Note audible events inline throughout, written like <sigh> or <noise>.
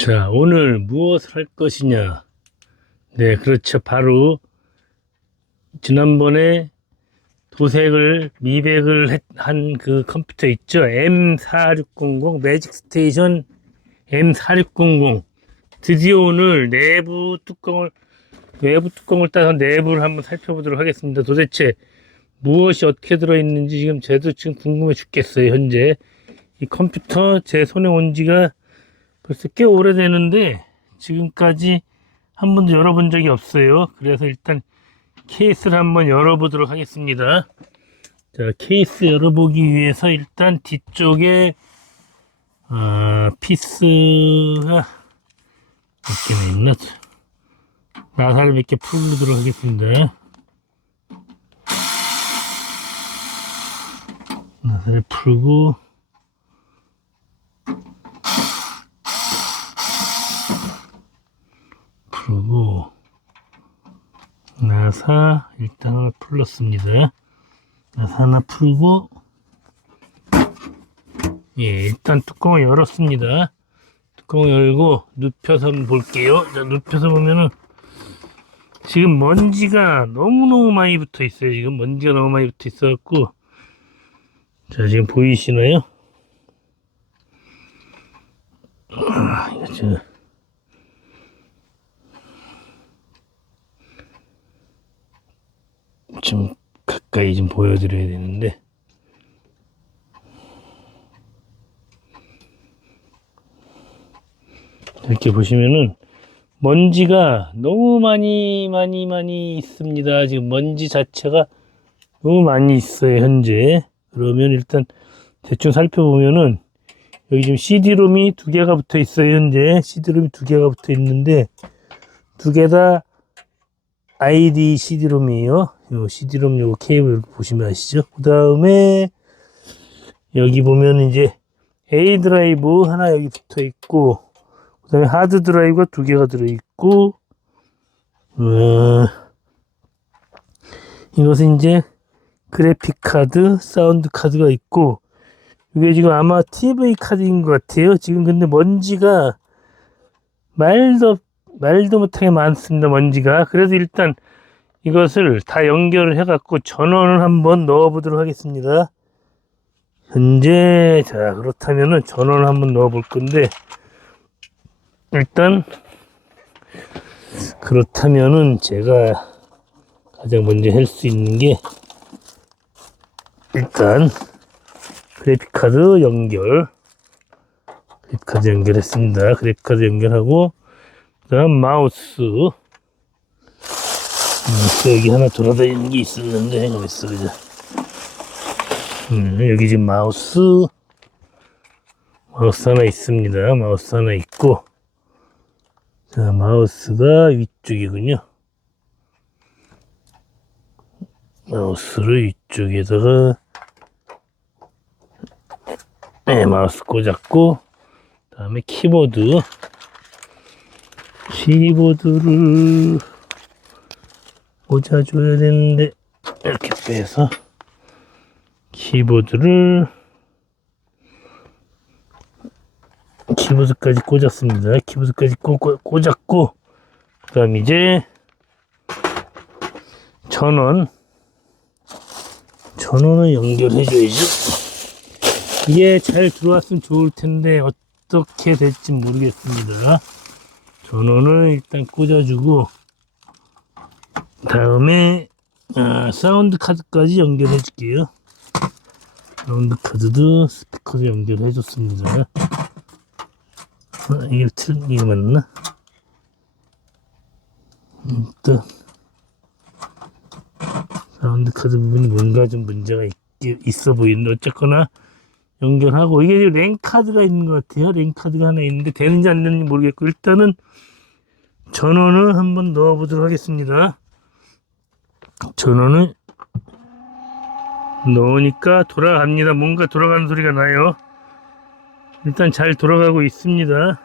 자, 오늘 무엇을 할 것이냐? 네, 그렇죠. 바로 지난번에 도색을 미백을 한 그 컴퓨터 있죠. M4600 매직 스테이션 M4600 드디어 오늘 내부 뚜껑을 외부 뚜껑을 따서 내부를 한번 살펴보도록 하겠습니다. 도대체 무엇이 어떻게 들어있는지 지금 저도 지금 궁금해 죽겠어요. 현재 이 컴퓨터 제 손에 온 지가 벌써 꽤 오래되는데 지금까지 한 번도 열어본 적이 없어요. 그래서 일단 케이스를 한번 열어보도록 하겠습니다. 자, 케이스 열어보기 위해서 일단 뒤쪽에 아, 피스가 몇 개나 있나? 나사를 몇 개 풀도록 하겠습니다. 나사를 풀고 나사 일단 하나 풀었습니다. 나사 하나 풀고 예 일단 뚜껑을 열었습니다. 뚜껑을 열고 눕혀서 볼게요. 자 눕혀서 보면은 지금 먼지가 너무너무 많이 붙어 있어요. 지금 먼지가 너무 많이 붙어 있어 갖고 자 지금 보이시나요? 아, 이거 지금 좀 가까이 좀 보여드려야 되는데 이렇게 보시면은 먼지가 너무 많이 많이 많이 있습니다. 지금 먼지 자체가 너무 많이 있어요 현재. 그러면 일단 대충 살펴보면은 여기 지금 CD롬이 두 개가 붙어 있어요 현재 CD롬이 두 개가 붙어 있는데 두 개 다 ID CD롬이에요. 요 CD롬 요 케이블 보시면 아시죠? 그 다음에 여기 보면 이제 A 드라이브 하나 여기 붙어 있고 그 다음에 하드 드라이브가 두 개가 들어 있고 어, 이것은 이제 그래픽 카드, 사운드 카드가 있고 이게 지금 아마 TV 카드인 것 같아요. 지금 근데 먼지가 말도 말도 못하게 많습니다. 먼지가. 그래서 일단 이것을 다 연결을 해갖고 전원을 한번 넣어보도록 하겠습니다. 현재 자 그렇다면은 전원을 한번 넣어볼 건데 일단 그렇다면은 제가 가장 먼저 할 수 있는 게 일단 그래픽카드 연결 그래픽카드 연결했습니다. 그래픽카드 연결하고 그 다음 마우스. 음, 여기 하나 돌아다니는 게 있었는데 어디 있어 이제 음, 여기 지금 마우스. 마우스 하나 있습니다. 마우스 하나 있고. 자 마우스가 위쪽이군요. 마우스를 위쪽에다가 네, 마우스 꽂았고 다음에 키보드 키보드를 꽂아줘야 되는데 이렇게 빼서 키보드를 키보드까지 꽂았습니다. 키보드까지 꽂, 꽂- 꽂았고 그 다음 이제 전원 전원을 연결해줘야죠. 이게 잘 들어왔으면 좋을 텐데 어떻게 될지 모르겠습니다. 전원을 일단 꽂아주고 다음에 아, 사운드 카드까지 연결해 줄게요. 사운드 카드도 스피커도 연결해 줬습니다. 아, 이게 틀 이게 맞나? 일단 사운드 카드 부분이 뭔가 좀 문제가 있, 있어 보이는데 어쨌거나 연결하고 이게 지금 랜 카드가 있는 것 같아요. 랜 카드가 하나 있는데 되는지 안 되는지 모르겠고 일단은 전원을 한번 넣어보도록 하겠습니다. 전원을 넣으니까 돌아갑니다. 뭔가 돌아가는 소리가 나요. 일단 잘 돌아가고 있습니다.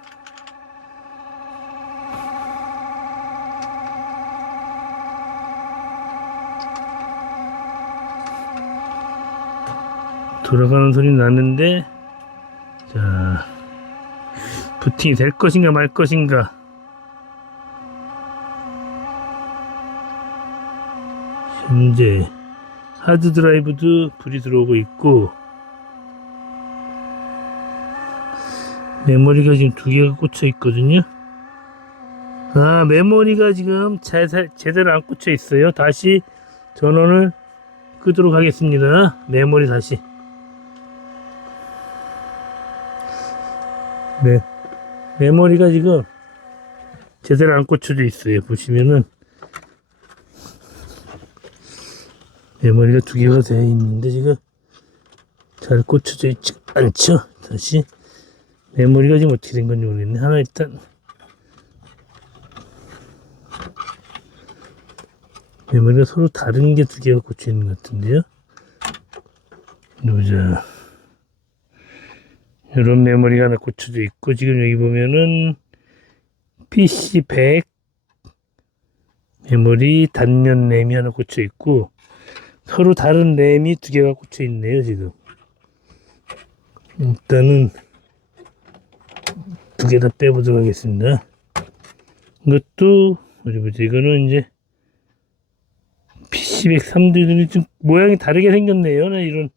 돌아가는 소리 나는데 자 부팅이 될 것인가 말 것인가. 현재 하드 드라이브도 불이 들어오고 있고 메모리가 지금 두 개가 꽂혀 있거든요. 아 메모리가 지금 제, 제대로 안 꽂혀 있어요. 다시 전원을 끄도록 하겠습니다. 메모리 다시 네. 메모리가 지금 제대로 안 꽂혀져 있어요. 보시면은. 메모리가 두 개가 되어 있는데 지금 잘 꽂혀져 있지 않죠? 다시. 메모리가 지금 어떻게 된 건지 모르겠네. 하나 일단. 메모리가 서로 다른 게 두 개가 꽂혀 있는 것 같은데요. 보자 이런 메모리가 하나 꽂혀져 있고 지금 여기 보면은 PC 100 메모리 단면 램이 하나 꽂혀 있고 서로 다른 램이 두 개가 꽂혀 있네요 지금. 일단은 두 개 다 빼보도록 하겠습니다. 이것도 어디 보자 이거는 이제 PC100 3들이 좀 모양이 다르게 생겼네요. 나 이런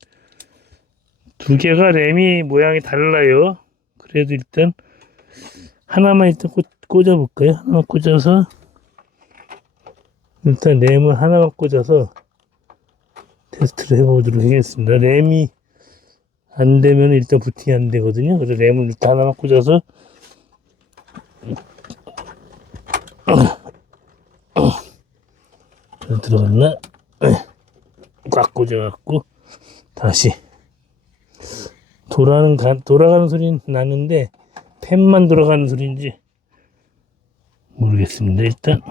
두 개가 램이 모양이 달라요 그래도 일단 하나만 일단 꽂, 꽂아볼까요 하나만 꽂아서 일단 램을 하나만 꽂아서 테스트를 해보도록 하겠습니다. 램이 안 되면 일단 부팅이 안 되거든요. 그래서 램을 일단 하나만 꽂아서 잘 들어갔나? 꽉 꽂아갖고 다시 돌아가는 가- 돌아가는 소리는 나는데 펜만 돌아가는 소리인지 모르겠습니다. 일단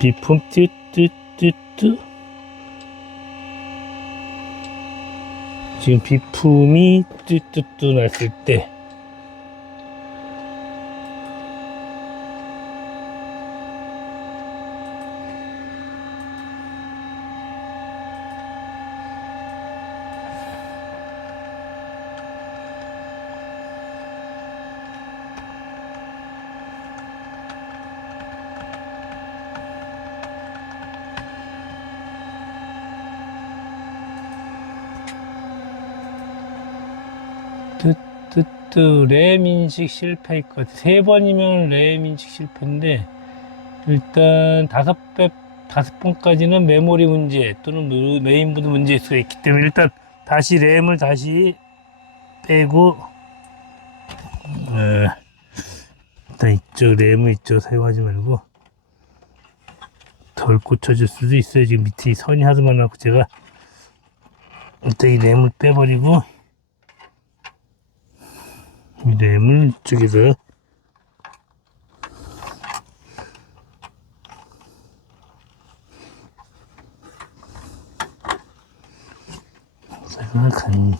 비품 뚜뚜뚜뚜 지금 비품이 뚜뚜뚜 났을 때 뜨뜨뜨 램 인식 실패일 것 같아. 세 번이면 램 인식 실패인데 일단 다섯 배 다섯 번까지는 메모리 문제 또는 뭐 메인보드 문제일 수가 있기 때문에 일단 다시 램을 다시 빼고 어, 일단 이쪽 램을 이쪽 사용하지 말고 덜 꽂혀질 수도 있어요. 지금 밑에 이 선이 하도 많아서 제가 일단 이 램을 빼버리고 제가 간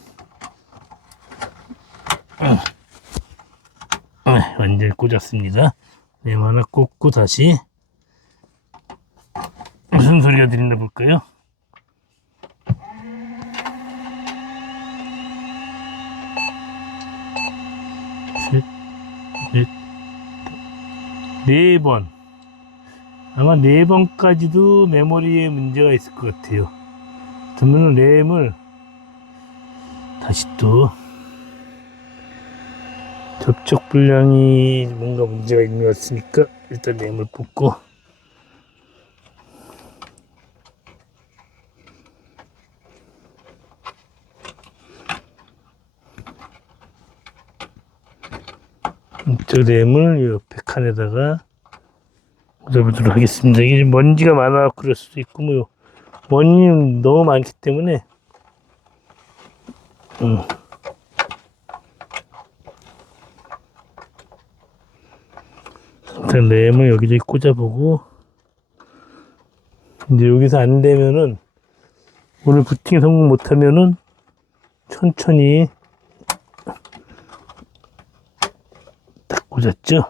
아, 완전 꽂았습니다. 램 하나 꽂고 다시 무슨 소리가 들리나 볼까요? 네 번. 아마 네 번까지도 메모리에 문제가 있을 것 같아요 그러면 램을 다시 또 접촉 불량이 뭔가 문제가 있는 것 같으니까 일단 램을 뽑고 저 램을 이 옆에 칸에다가 꽂아보도록 하겠습니다. 이게 좀 먼지가 많아 그럴 수도 있고 뭐 먼지는 너무 많기 때문에 음. 일단 램을 여기저기 꽂아보고 이제 여기서 안 되면은 오늘 부팅 성공 못하면은 천천히 딱 꽂았죠.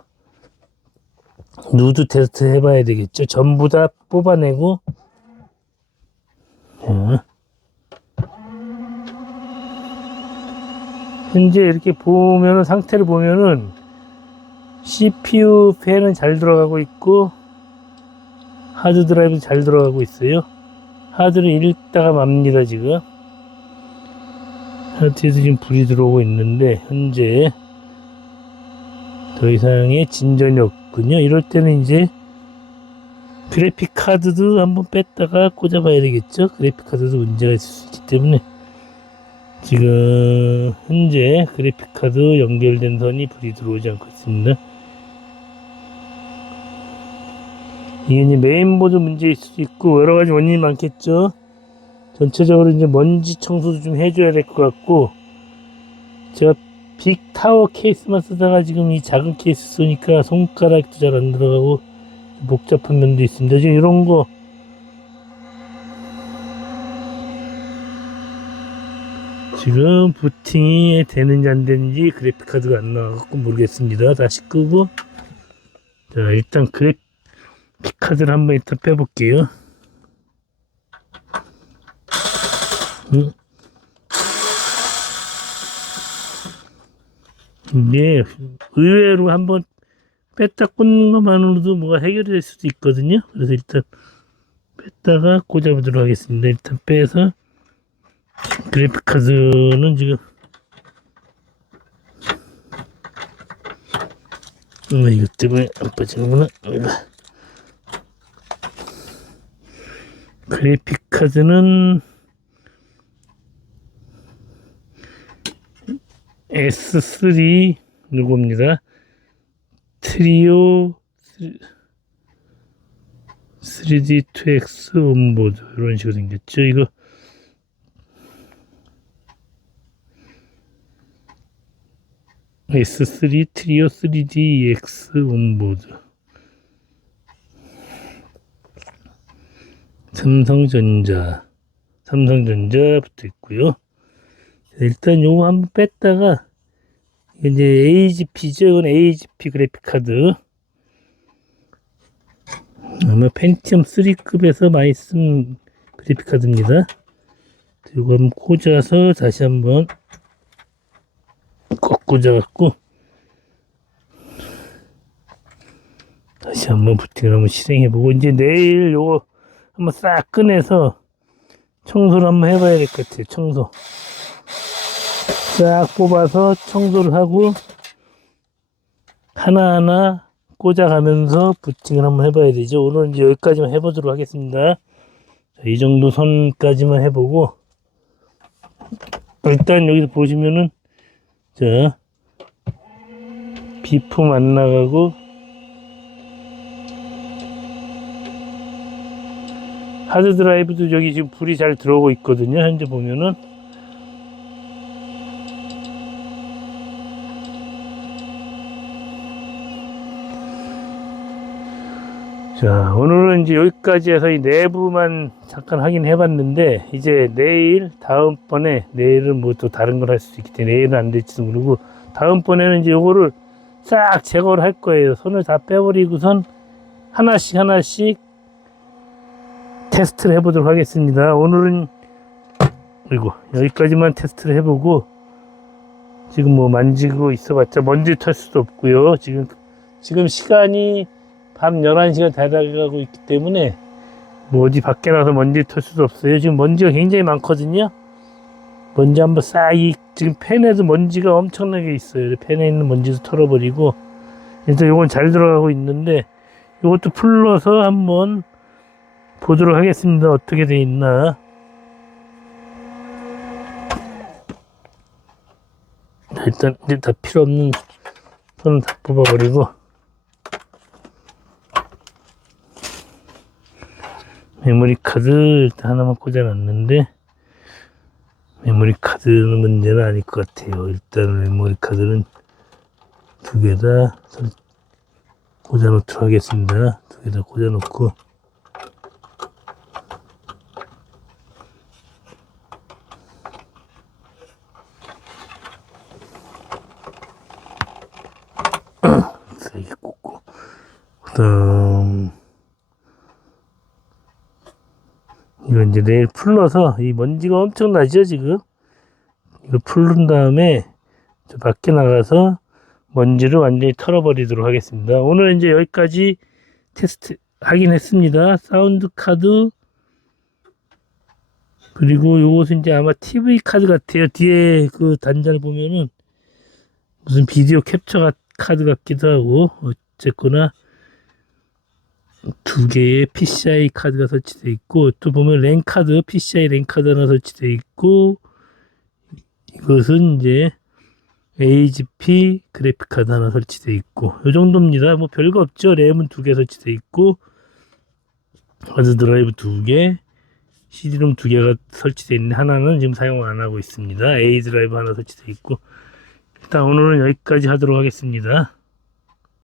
누드 테스트 해봐야 되겠죠. 전부 다 뽑아내고 자. 현재 이렇게 보면은 상태를 보면은 CPU 팬은 잘 들어가고 있고 하드 드라이브 잘 들어가고 있어요. 하드는 읽다가 맙니다 지금. 하드에도 지금 불이 들어오고 있는데 현재 더 이상의 진전이 없군요. 이럴 때는 이제 그래픽 카드도 한번 뺐다가 꽂아봐야 되겠죠. 그래픽 카드도 문제가 있을 수 있기 때문에 지금 현재 그래픽 카드 연결된 선이 불이 들어오지 않고 있습니다. 이게 이제 메인보드 문제일 수도 있고 여러 가지 원인이 많겠죠. 전체적으로 이제 먼지 청소도 좀 해줘야 될 것 같고 제가 빅 타워 케이스만 쓰다가 지금 이 작은 케이스 쓰니까 손가락도 잘 안 들어가고 복잡한 면도 있습니다. 지금 이런 거 지금 부팅이 되는지 안 되는지 그래픽 카드가 안 나와갖고 모르겠습니다. 다시 끄고 자 일단 그래픽 카드를 한번 일단 빼볼게요. 음. 이게 의외로 한번 뺐다 꽂는 것만으로도 뭐가 해결이 될 수도 있거든요. 그래서 일단 뺐다가 꽂아보도록 하겠습니다. 일단 빼서 그래픽 카드는 지금 음, 이것 때문에 안 빠지는구나. 이거. 그래픽 카드는 S3 누구입니다. 트리오 3D2X 온보드 이런 식으로 생겼죠. 이거 S3 트리오 3DX 온보드 삼성전자 삼성전자 붙어 있고요. 일단 요거 한번 뺐다가 이제 AGP죠. 이건 AGP 그래픽 카드. 아마 펜티엄 3급에서 많이 쓴 그래픽 카드입니다. 그리고 한번 꽂아서 다시 한번 꼭 꽂아갖고 다시 한번 부팅을 한번 실행해보고 이제 내일 요거 한번 싹 꺼내서 청소를 한번 해봐야 될 것 같아요. 청소. 싹 뽑아서 청소를 하고 하나하나 꽂아가면서 부팅을 한번 해봐야 되죠. 오늘 이제 여기까지만 해보도록 하겠습니다. 자, 이 정도 선까지만 해보고 일단 여기서 보시면은 자 비품 안 나가고 하드 드라이브도 여기 지금 불이 잘 들어오고 있거든요. 현재 보면은 자, 오늘은 이제 여기까지 해서 이 내부만 잠깐 확인해 봤는데, 이제 내일, 다음번에, 내일은 뭐 또 다른 걸 할 수도 있기 때문에 내일은 안 될지도 모르고, 다음번에는 이제 요거를 싹 제거를 할 거예요. 손을 다 빼버리고선 하나씩 하나씩 테스트를 해보도록 하겠습니다. 오늘은, 그리고 여기까지만 테스트를 해보고, 지금 뭐 만지고 있어봤자 먼지 털 수도 없고요. 지금, 지금 시간이 밤 11시가 다 돼가고 있기 때문에 뭐 어디 밖에 나서 먼지 털 수도 없어요. 지금 먼지가 굉장히 많거든요. 먼지 한번 싹 이 지금 팬에도 먼지가 엄청나게 있어요. 팬에 있는 먼지도 털어버리고 일단 요건 잘 들어가고 있는데 요것도 풀러서 한번 보도록 하겠습니다. 어떻게 돼 있나. 자, 일단 이제 다 필요 없는 손은 다 뽑아버리고 메모리 카드 일단 하나만 꽂아놨는데 메모리 카드는 문제는 아닐 것 같아요. 일단 메모리 카드는 두 개 다 꽂아놓도록 하겠습니다. 두 개 다 꽂아놓고 <clears throat> 세개 꽂고 그 다음 이거 이제 내일 풀러서 이 먼지가 엄청 나죠 지금 이거 풀른 다음에 저 밖에 나가서 먼지를 완전히 털어버리도록 하겠습니다. 오늘 이제 여기까지 테스트 하긴 했습니다. 사운드 카드 그리고 요것은 이제 아마 TV 카드 같아요. 뒤에 그 단자를 보면은 무슨 비디오 캡처 가- 카드 같기도 하고 어쨌거나 두 개의 PCI 카드가 설치되어 있고 또 보면 랜 카드 PCI 랜 카드 하나 설치되어 있고 이것은 이제 AGP 그래픽 카드 하나 설치되어 있고 이 정도입니다. 뭐 별거 없죠. 램은 두 개 설치되어 있고 하드 드라이브 두 개, CD롬 두 개가 설치되어 있는데 하나는 지금 사용을 안 하고 있습니다. A 드라이브 하나 설치되어 있고 일단 오늘은 여기까지 하도록 하겠습니다.